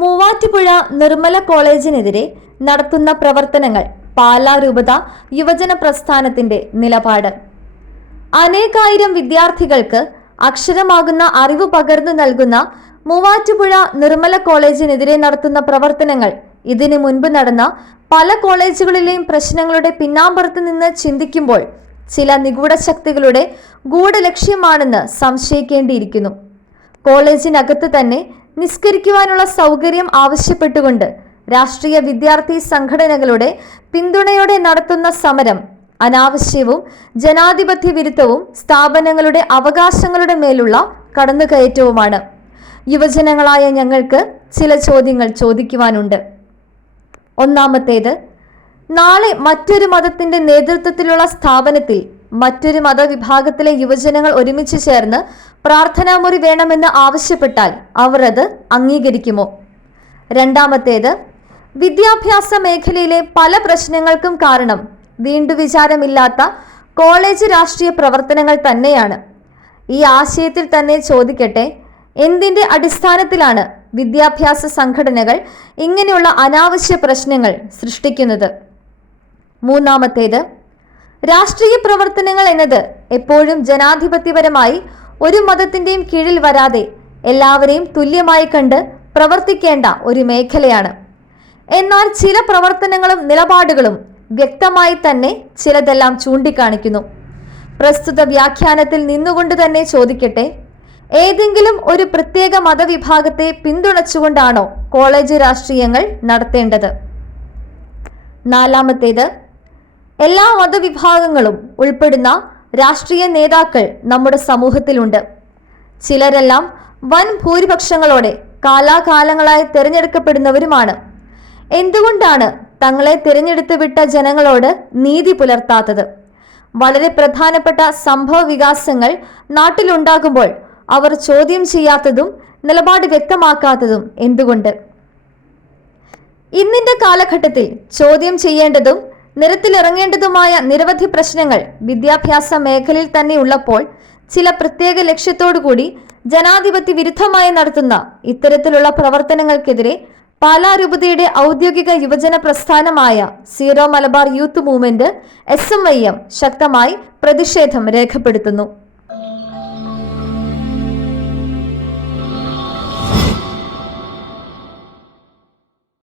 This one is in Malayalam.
മൂവാറ്റുപുഴ നിർമ്മല കോളേജിനെതിരെ നടത്തുന്ന പ്രവർത്തനങ്ങൾ പാലാ രൂപത യുവജന പ്രസ്ഥാനത്തിന്റെ നിലപാട്. അനേകായിരം വിദ്യാർത്ഥികൾക്ക് അക്ഷരമാകുന്ന അറിവ് പകർന്നു നൽകുന്ന മൂവാറ്റുപുഴ നിർമ്മല കോളേജിനെതിരെ നടത്തുന്ന പ്രവർത്തനങ്ങൾ ഇതിനു മുൻപ് നടന്ന പല കോളേജുകളിലെയും പ്രശ്നങ്ങളുടെ പിന്നാമ്പുറത്ത് നിന്ന് ചിന്തിക്കുമ്പോൾ ചില നിഗൂഢ ശക്തികളുടെ ഗൂഢലക്ഷ്യമാണെന്ന് സംശയിക്കേണ്ടിയിരിക്കുന്നു. കോളേജിനകത്ത് തന്നെ നിസ്കരിക്കുവാനുള്ള സൗകര്യം ആവശ്യപ്പെട്ടുകൊണ്ട് രാഷ്ട്രീയ വിദ്യാർത്ഥി സംഘടനകളുടെ പിന്തുണയോടെ നടത്തുന്ന സമരം അനാവശ്യവും ജനാധിപത്യ വിരുദ്ധവും സ്ഥാപനങ്ങളുടെ അവകാശങ്ങളുടെ മേലുള്ള കടന്നുകയറ്റവുമാണ്. യുവജനങ്ങളായ ഞങ്ങൾക്ക് ചില ചോദ്യങ്ങൾ ചോദിക്കുവാനുണ്ട്. ഒന്നാമത്തേത് നാളെ മറ്റൊരു മതത്തിന്റെ നേതൃത്വത്തിലുള്ള സ്ഥാപനത്തിൽ മറ്റൊരു മതവിഭാഗത്തിലെ യുവജനങ്ങൾ ഒരുമിച്ച് ചേർന്ന് പ്രാർത്ഥനാമുറി വേണമെന്ന് ആവശ്യപ്പെട്ടാൽ അവർ അത് അംഗീകരിക്കുമോ? രണ്ടാമത്തേത് വിദ്യാഭ്യാസ മേഖലയിലെ പല പ്രശ്നങ്ങൾക്കും കാരണം വീണ്ടു വിചാരമില്ലാത്ത കോളേജ് രാഷ്ട്രീയ പ്രവർത്തനങ്ങൾ തന്നെയാണ്. ഈ ആശയത്തിൽ തന്നെ ചോദിക്കട്ടെ എന്തിന്റെ അടിസ്ഥാനത്തിലാണ് വിദ്യാഭ്യാസ സംഘടനകൾ ഇങ്ങനെയുള്ള അനാവശ്യ പ്രശ്നങ്ങൾ സൃഷ്ടിക്കുന്നത്? മൂന്നാമത്തേത് രാഷ്ട്രീയ പ്രവർത്തനങ്ങൾ എന്നത് എപ്പോഴും ജനാധിപത്യപരമായി ഒരു മതത്തിന്റെയും കീഴിൽ വരാതെ എല്ലാവരെയും തുല്യമായി കണ്ട് പ്രവർത്തിക്കേണ്ട ഒരു മേഖലയാണ്. എന്നാൽ ചില പ്രവർത്തനങ്ങളും നിലപാടുകളും വ്യക്തമായി തന്നെ ചിലതെല്ലാം ചൂണ്ടിക്കാണിക്കുന്നു. പ്രസ്തുത വ്യാഖ്യാനത്തിൽ നിന്നുകൊണ്ട് തന്നെ ചോദിക്കട്ടെ ഏതെങ്കിലും ഒരു പ്രത്യേക മതവിഭാഗത്തെ പിന്തുണച്ചുകൊണ്ടാണോ കോളേജ് രാഷ്ട്രീയങ്ങൾ നടത്തേണ്ടത്? നാലാമത്തേത് എല്ലാ മതവിഭാഗങ്ങളും ഉൾപ്പെടുന്ന രാഷ്ട്രീയ നേതാക്കൾ നമ്മുടെ സമൂഹത്തിലുണ്ട്. ചിലരെല്ലാം വൻ ഭൂരിപക്ഷങ്ങളോടെ കാലാകാലങ്ങളായി തിരഞ്ഞെടുക്കപ്പെടുന്നവരുമാണ്. എന്തുകൊണ്ടാണ് തങ്ങളെ തിരഞ്ഞെടുത്ത് വിട്ട ജനങ്ങളോട് നീതി പുലർത്താത്തത്? വളരെ പ്രധാനപ്പെട്ട സംഭവ വികാസങ്ങൾ നാട്ടിലുണ്ടാകുമ്പോൾ അവർ ചോദ്യം ചെയ്യാത്തതും നിലപാട് വ്യക്തമാക്കാത്തതും എന്തുകൊണ്ട്? ഇന്നിന്റെ കാലഘട്ടത്തിൽ ചോദ്യം ചെയ്യേണ്ടതും നിരത്തിലിറങ്ങേണ്ടതുമായ നിരവധി പ്രശ്നങ്ങൾ വിദ്യാഭ്യാസ മേഖലയിൽ തന്നെയുള്ളപ്പോൾ ചില പ്രത്യേക ലക്ഷ്യത്തോടുകൂടി ജനാധിപത്യ വിരുദ്ധമായി നടത്തുന്ന ഇത്തരത്തിലുള്ള പ്രവർത്തനങ്ങൾക്കെതിരെ പാലാ രൂപതയുടെ ഔദ്യോഗിക യുവജന പ്രസ്ഥാനമായ Syro Malabar youth movement S ശക്തമായി പ്രതിഷേധം രേഖപ്പെടുത്തുന്നു.